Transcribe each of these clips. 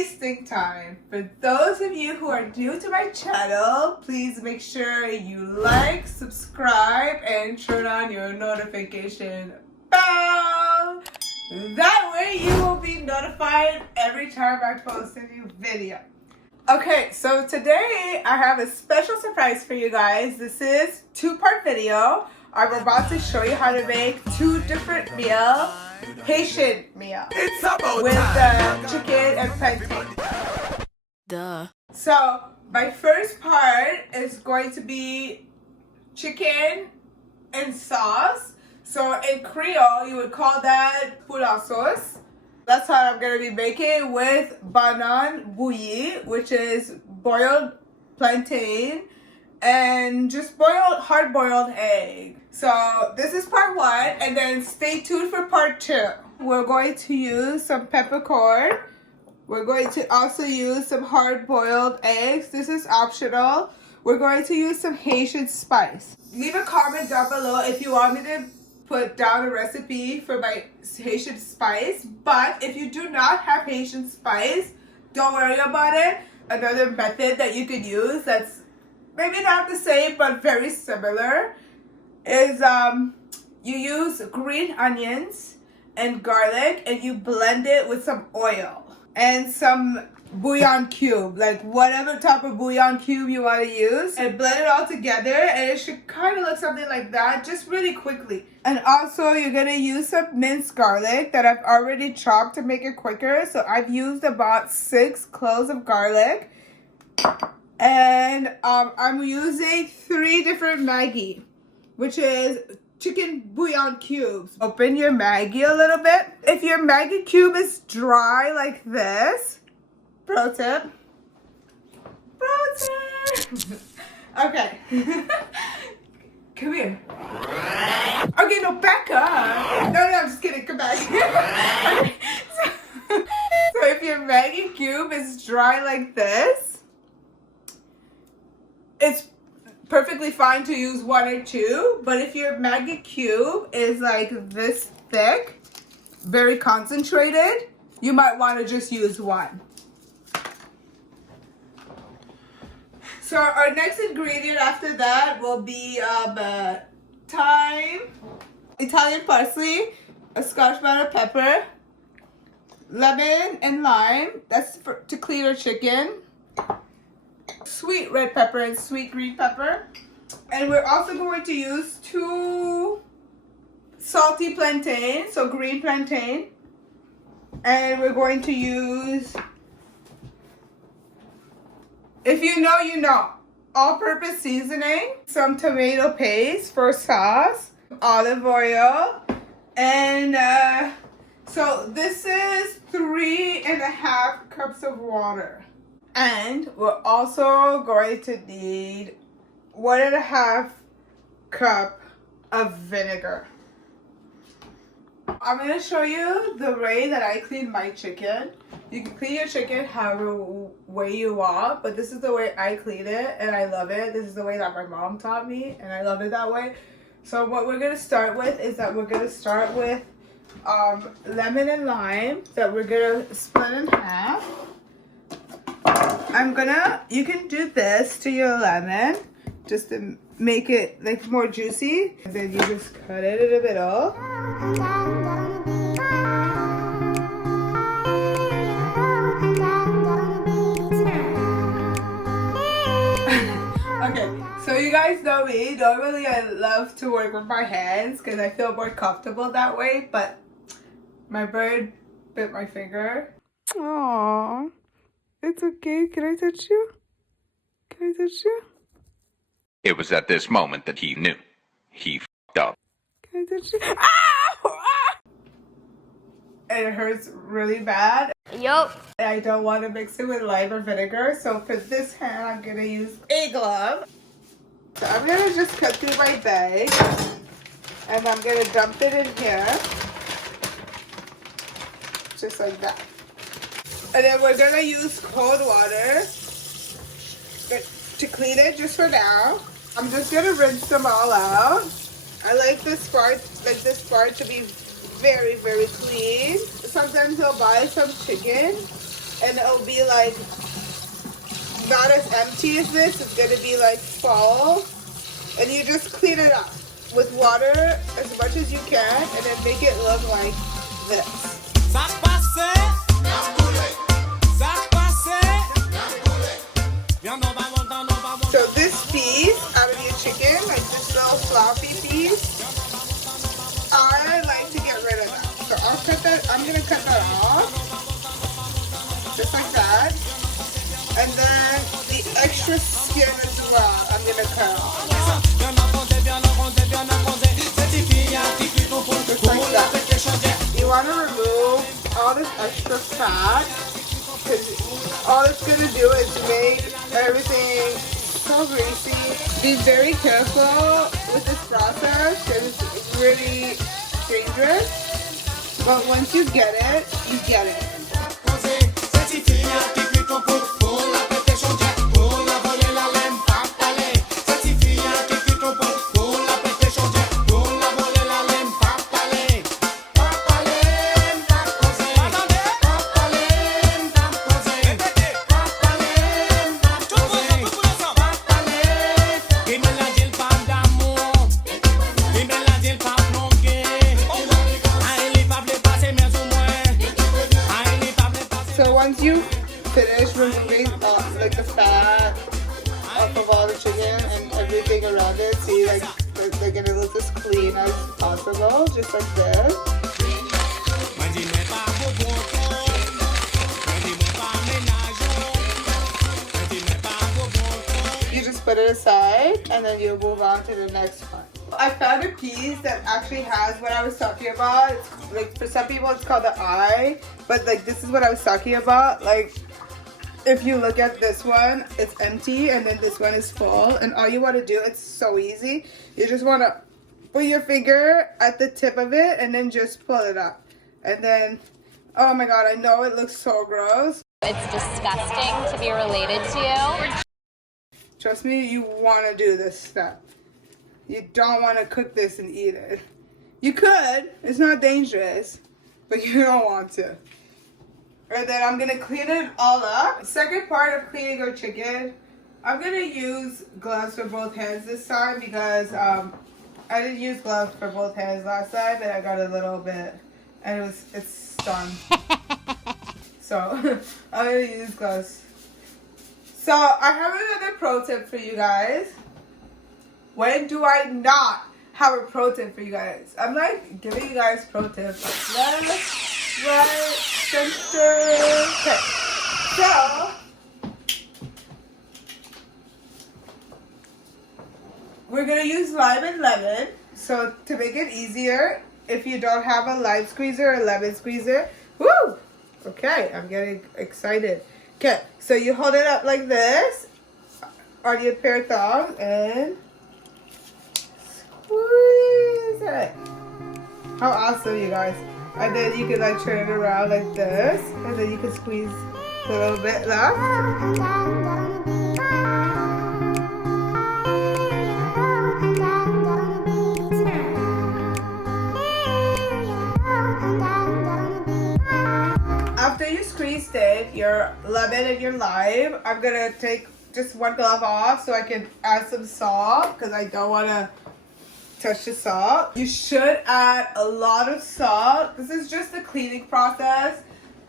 tasting time. For those of you who are new to my channel, please make sure you like, subscribe, and turn on your notification bell. That way you will be notified every time I post a new video. Okay, so today I have a special surprise for you guys. This is a two-part video. I'm about to show you how to make two different meals. Haitian meal with chicken and plantain. Duh. So my first part is going to be chicken and sauce. So in Creole, you would call that Poul sauce. That's what I'm going to be making with bonnet bouillon, which is boiled plantain and just hard-boiled egg. So this is part one, and then stay tuned for part two. We're going to use some peppercorn. We're going to also use some hard-boiled eggs. This is optional. We're going to use some Haitian spice. Leave a comment down below if you want me to put down a recipe for my Haitian spice. But if you do not have Haitian spice, don't worry about it. Another method that you could use that's maybe not the same but very similar is you use green onions and garlic and you blend it with some oil and some bouillon cube, like whatever type of bouillon cube you want to use, and blend it all together, and it should kind of look something like that, just really quickly. And also you're gonna use some minced garlic that I've already chopped to make it quicker. So I've used about 6 cloves of garlic, and I'm using 3 different Maggi, which is chicken bouillon cubes. Open your Maggi a little bit. If your Maggi cube is dry like this, pro tip. Okay. Come here. Okay, no, back up. No, I'm just kidding. Come back. Okay. So if your Maggi cube is dry like this, it's perfectly fine to use 1 or 2. But if your Maggi cube is like this thick, very concentrated, you might want to just use 1. So our next ingredient after that will be thyme, Italian parsley, a scotch bonnet pepper, lemon and lime. That's to clean our chicken. Sweet red pepper and sweet green pepper. And we're also going to use 2 salty plantain, so green plantain. And we're going to use, if you know, you know, all-purpose seasoning, some tomato paste for sauce, olive oil, and so this is 3.5 cups of water. And we're also going to need 1.5 cup of vinegar. I'm going to show you the way that I clean my chicken. You can clean your chicken however way you want, but this is the way I clean it and I love it. This is the way that my mom taught me and I love it that way. So what we're going to start with is that we're going to start with lemon and lime that we're going to split in half. You can do this to your lemon just to make it like more juicy. And then you just cut it in the middle. Okay, so you guys know me. Normally I love to work with my hands because I feel more comfortable that way, but my bird bit my finger. Aww. It's okay. Can I touch you? Can I touch you? It was at this moment that he knew. He f***ed up. Can I touch you? Ow! And it hurts really bad. Yup. And I don't want to mix it with lime or vinegar. So for this hand, I'm going to use a glove. So I'm going to just cut through my bag. And I'm going to dump it in here. Just like that. And then we're going to use cold water to clean it just for now. I'm just going to rinse them all out. I like this part to be very, very clean. Sometimes I'll buy some chicken and it'll be like not as empty as this. It's gonna be like full, and you just clean it up with water as much as you can, and then make it look like this. So this piece out of your chicken, like this little floppy piece, I like to get rid of that. So I'll cut that, I'm gonna cut that off, just like that. And then the extra skin as well, I'm gonna cut off. Just like that. You wanna remove all this extra fat, because all it's gonna do is make everything so greasy. Be very careful with this process because it's really dangerous. But once you get it, you get it. So once you finish removing like the fat off of all the chicken and everything around it, see like they're gonna look as clean as possible, just like this. You just put it aside and then you move on to the next one. I found a piece that actually has what I was talking about. It's, like for some people it's called the eye, but like this is what I was talking about. Like if you look at this one, it's empty and then this one is full, and all you want to do, it's so easy. You just want to put your finger at the tip of it and then just pull it up. And then, oh my god, I know it looks so gross. It's disgusting to be related to you. Trust me, you want to do this step. You don't want to cook this and eat it. You could, it's not dangerous, but you don't want to. And then I'm gonna clean it all up. Second part of cleaning your chicken, I'm gonna use gloves for both hands this time because I didn't use gloves for both hands last time and I got a little bit, and it's stung. So I'm gonna use gloves. So I have another pro tip for you guys. When do I not have a pro tip for you guys? I'm like giving you guys pro tips. Left, right, center. Okay. So we're gonna use lime and lemon. So to make it easier, if you don't have a lime squeezer or lemon squeezer, woo! Okay, I'm getting excited. Okay, so you hold it up like this on your pair of tongs and squeeze it. How awesome, you guys. And then you can like turn it around like this, and then you can squeeze a little bit left. After you squeezed it, your lemon and your lime, I'm gonna take just one glove off so I can add some salt because I don't want to touch the salt. You should add a lot of salt. This is just the cleaning process.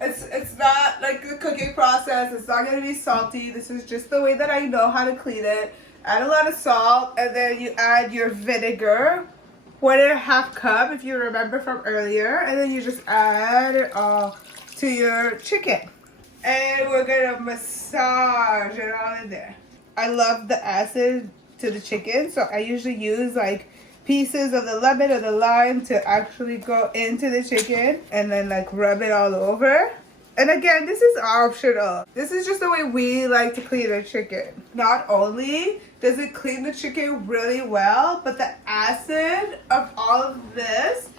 It's not like the cooking process. It's not gonna be salty. This is just the way that I know how to clean it. Add a lot of salt, and then you add your vinegar, 1.5 cups if you remember from earlier, and then you just add it all to your chicken. And we're gonna massage it all in there. I love the acid to the chicken, so I usually use like pieces of the lemon or the lime to actually go into the chicken and then like rub it all over. And again, this is optional. This is just the way we like to clean our chicken. Not only does it clean the chicken really well, but the acid of all of this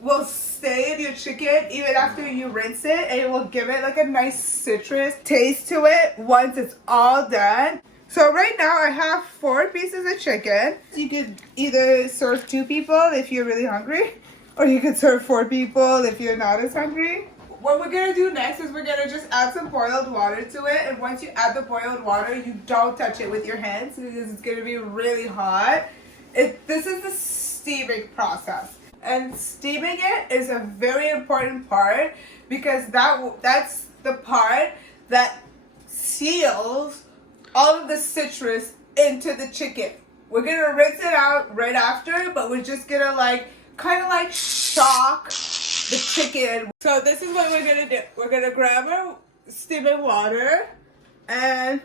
will stay in your chicken even after you rinse it, and it will give it like a nice citrus taste to it once it's all done. So right now I have 4 pieces of chicken. You could either serve 2 people if you're really hungry, or you could serve 4 people if you're not as hungry. what we're gonna do next is we're gonna just add some boiled water to it. And once you add the boiled water, you don't touch it with your hands because it's gonna be really hot. This is the steaming process. And steaming it is a very important part because that's the part that seals all of the citrus into the chicken. We're gonna rinse it out right after, but we're just gonna kind of like shock the chicken. So this is what we're gonna do. We're gonna grab our steaming water and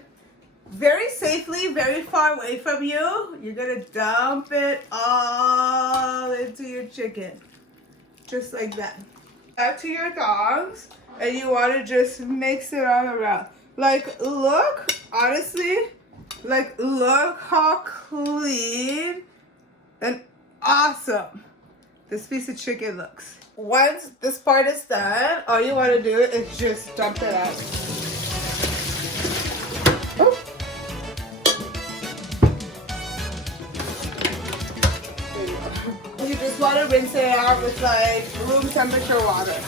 very safely, very far away from you, you're gonna dump it all into your chicken. Just like that. Back to your tongs, and you wanna just mix it all around. Like, look, honestly, look how clean and awesome this piece of chicken looks. Once this part is done, all you wanna do is just dump it out. Oh. You just want to rinse it out with room temperature water.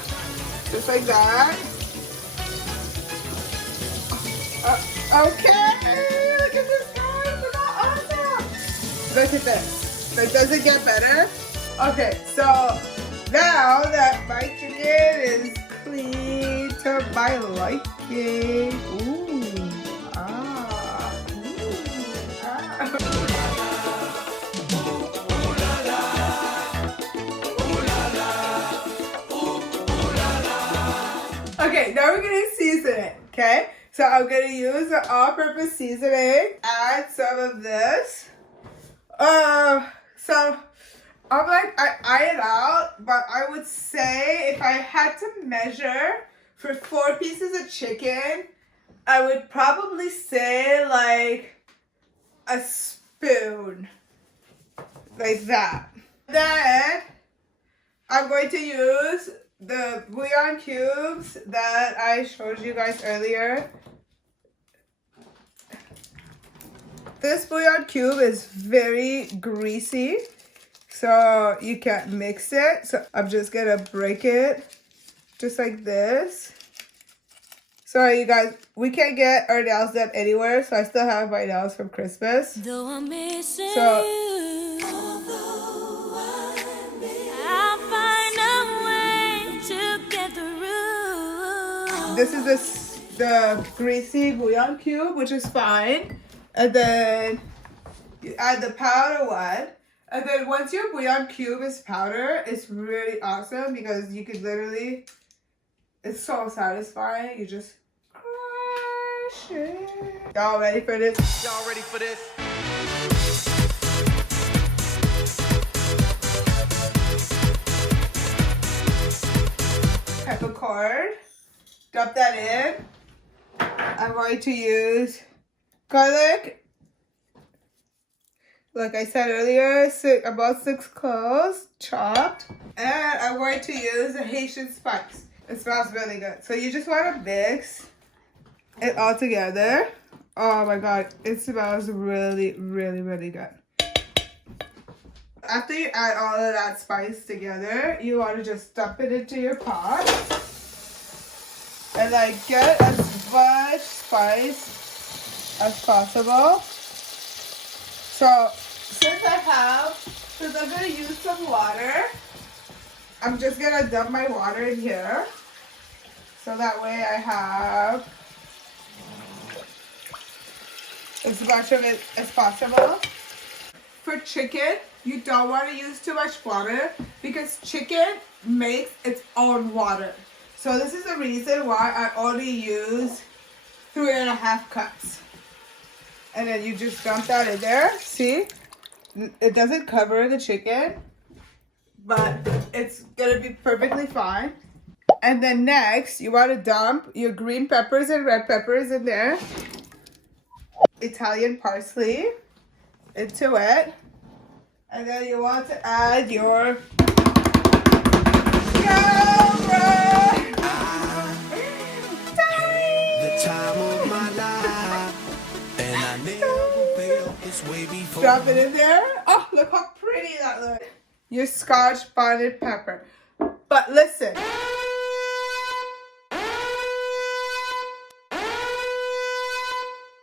Just like that. Okay, look at this guys, look how awesome. Look at this. Does it get better? Okay, so now that my chicken is clean to my liking. Ooh, ah, ooh, ah. Okay, now we're gonna season it, okay? So I'm gonna use the all-purpose seasoning, add some of this. So I eye it out, but I would say if I had to measure for 4 pieces of chicken, I would probably say like a spoon, like that. Then I'm going to use the bouillon cubes that I showed you guys earlier. This bouillon cube is very greasy, so you can't mix it. So I'm just gonna break it just like this. Sorry, you guys, we can't get our nails done anywhere, so I still have my nails from Christmas. So this is the greasy bouillon cube, which is fine. And then you add the powder one. And then once your bouillon cube is powder, it's really awesome because you could literally, it's so satisfying. You just crush it. Y'all ready for this? Y'all ready for this? Peppercorn. Drop that in. I'm going to use garlic. Like I said earlier, about 6 cloves chopped. And I'm going to use a Haitian spice. It smells really good. So you just want to mix it all together. Oh my god, it smells really, really, really good. After you add all of that spice together, you want to just dump it into your pot. And get as much spice as possible. So since I'm gonna use some water, I'm just gonna dump my water in here. So that way I have as much of it as possible. For chicken, you don't want to use too much water because chicken makes its own water. So this is the reason why I only use 3.5 cups. And then you just dump that in there. See? It doesn't cover the chicken, but it's gonna be perfectly fine. And then next, you want to dump your green peppers and red peppers in there. Italian parsley into it. And then you want to add your drop it in there. Oh, look how pretty that looks. Your scotch bonnet pepper. But listen,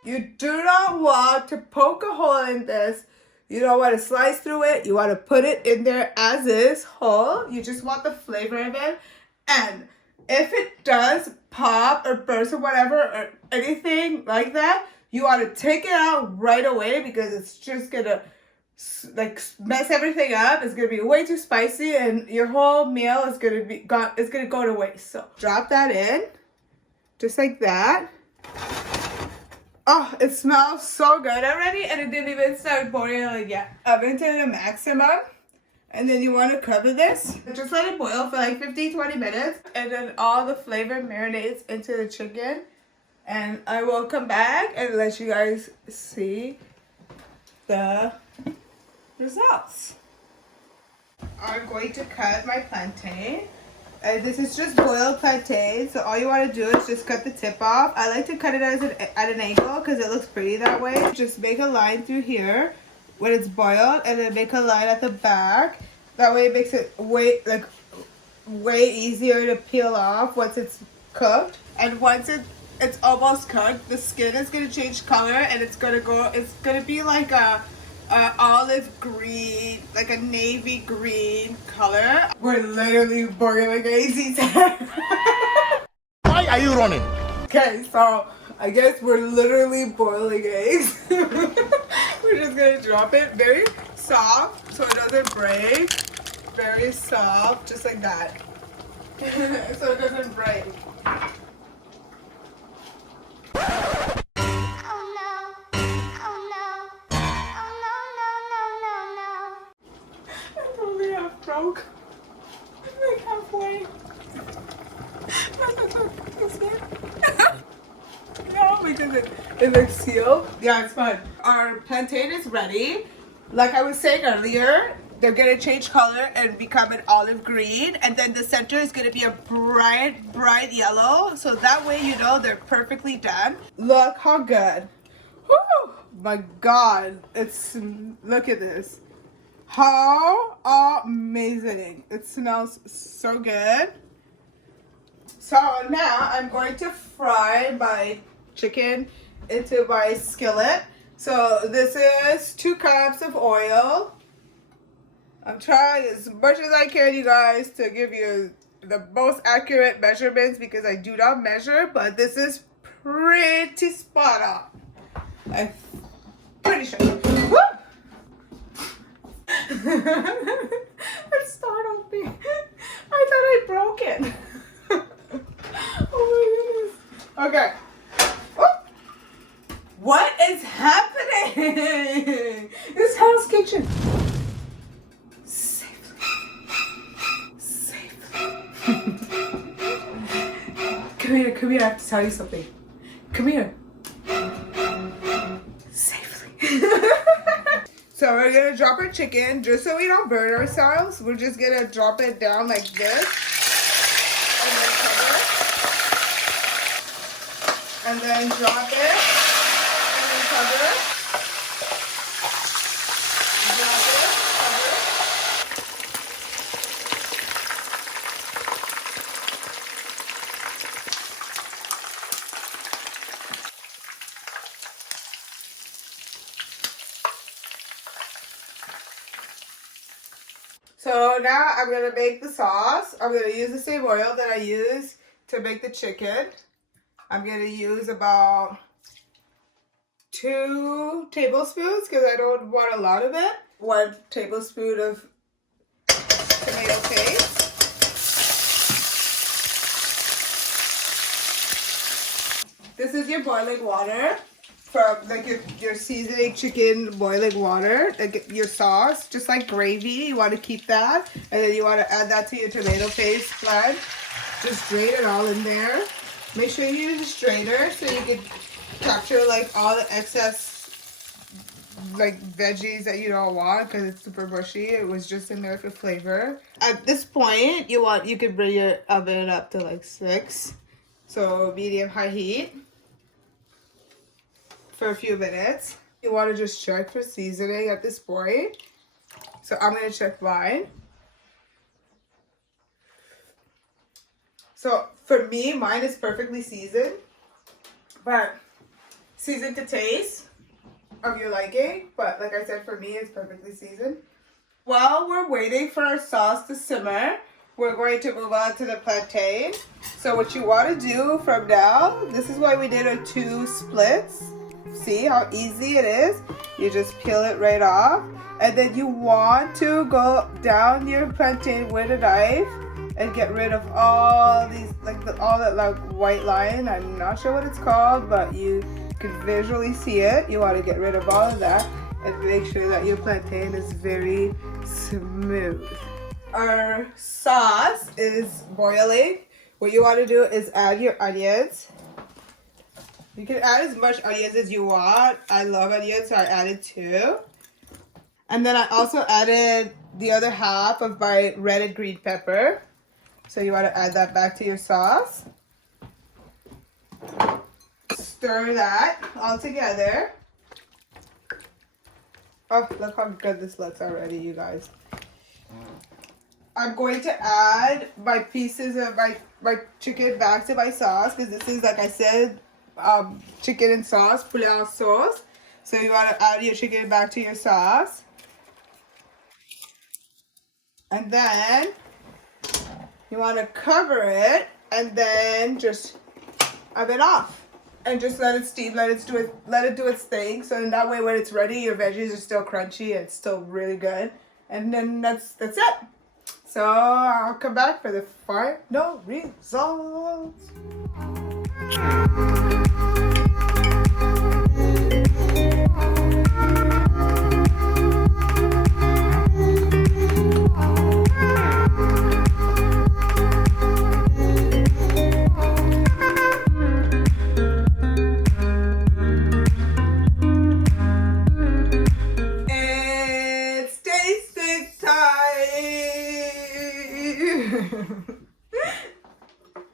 You do not want to poke a hole in this. You don't want to slice through it. You want to put it in there as is, whole. You just want the flavor of it. And if it does pop or burst or whatever or anything like that, you want to take it out right away because it's just going to like mess everything up. It's going to be way too spicy and your whole meal is going to be gone. It's going to go to waste. So drop that in just like that. Oh, it smells so good already and it didn't even start boiling yet. Oven to the maximum. And then you want to cover this. Just let it boil for like 15-20 minutes. And then all the flavor marinates into the chicken. And I will come back and let you guys see the results. I'm going to cut my plantain. This is just boiled plantain, so all you want to do is just cut the tip off. I like to cut it at an angle because it looks pretty that way. Just make a line through here when it's boiled, and then make a line at the back. That way it makes it way easier to peel off once it's cooked. And once it's almost cooked, the skin is gonna change color, and it's gonna be like a olive green, like a navy green color. We're literally boiling eggs. Why are you running? Okay, so I guess we're literally boiling eggs. We're just gonna drop it very soft so it doesn't break. Very soft, just like that. So it doesn't break. Broke like halfway. No, because it looks sealed. Yeah, it's fine. Our plantain is ready. Like I was saying earlier, they're gonna change color and become an olive green, and then the center is gonna be a bright yellow. So that way you know they're perfectly done. Look how good. Woo! My God, look at this. How amazing. It smells so good. So now I'm going to fry my chicken into my skillet. So this is 2 cups of oil. I'm trying as much as I can, you guys, to give you the most accurate measurements because I do not measure, but this is pretty spot on. I'm pretty sure. Woo! It startled me. I thought I broke it. Oh my goodness. Okay. Woo! What is happening? This Hell's Kitchen. Safely. Come here, I have to tell you something. Come here. Safely. So we're gonna drop our chicken, just so we don't burn ourselves. We're just gonna drop it down like this. And then cover. And then drop it. And then cover. Drop it, cover. So now I'm going to make the sauce. I'm going to use the same oil that I use to make the chicken. I'm going to use about 2 tablespoons because I don't want a lot of it. 1 tablespoon of tomato paste. This is your boiling water. From like your seasoning chicken boiling water, like your sauce, just like gravy. You want to keep that, and then you want to add that to your tomato paste blend. Just drain it all in there. Make sure you use a strainer so you can capture like all the excess like veggies that you don't want because it's super mushy. It was just in there for flavor. At this point, you can bring your oven up to like 6, so medium high heat. For a few minutes. You want to just check for seasoning at this point. So I'm going to check mine. So for me, mine is perfectly seasoned. But season to taste of your liking, but like I said, for me, it's perfectly seasoned. While we're waiting for our sauce to simmer, we're going to move on to the plantain. So what you want to do from now, this is why we did our 2 splits. See how easy it is? You just peel it right off. And then you want to go down your plantain with a knife and get rid of all these, all that like white line. I'm not sure what it's called, but you can visually see it. You want to get rid of all of that and make sure that your plantain is very smooth. Our sauce is boiling. What you want to do is add your onions. You can add as much onions as you want. I love onions, so I added 2. And then I also added the other half of my red and green pepper. So you want to add that back to your sauce. Stir that all together. Oh, look how good this looks already, you guys. I'm going to add my pieces of my chicken back to my sauce because this is, like I said, chicken and sauce, bouillon sauce. So you want to add your chicken back to your sauce. And then you want to cover it and then just oven off. And just let it steam, let it do its thing. So in that way, when it's ready, your veggies are still crunchy and it's still really good. And then that's it. So I'll come back for the final results.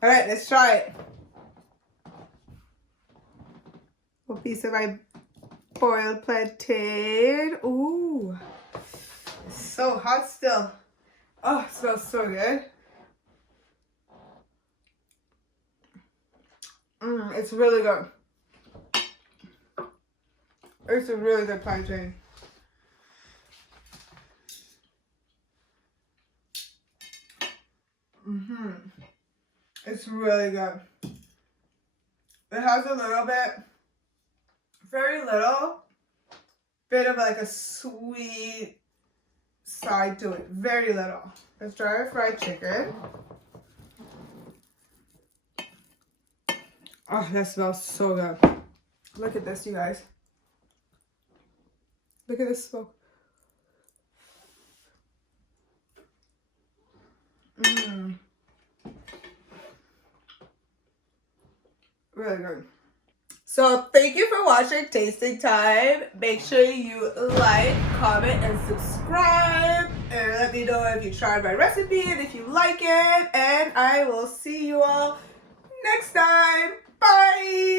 All right, let's try it. A piece of my boiled plantain. Ooh, it's so hot still. Oh, it smells so good. It's really good. It's a really good plantain. It's really good. It has a little bit, very little bit of like a sweet side to it. Very little. Let's try our fried chicken. Oh, that smells so good. Look at this, you guys. Look at this smoke. Really good. So thank you for watching Tasting Time. Make sure you like, comment, and subscribe. And let me know if you tried my recipe and if you like it. And I will see you all next time. Bye!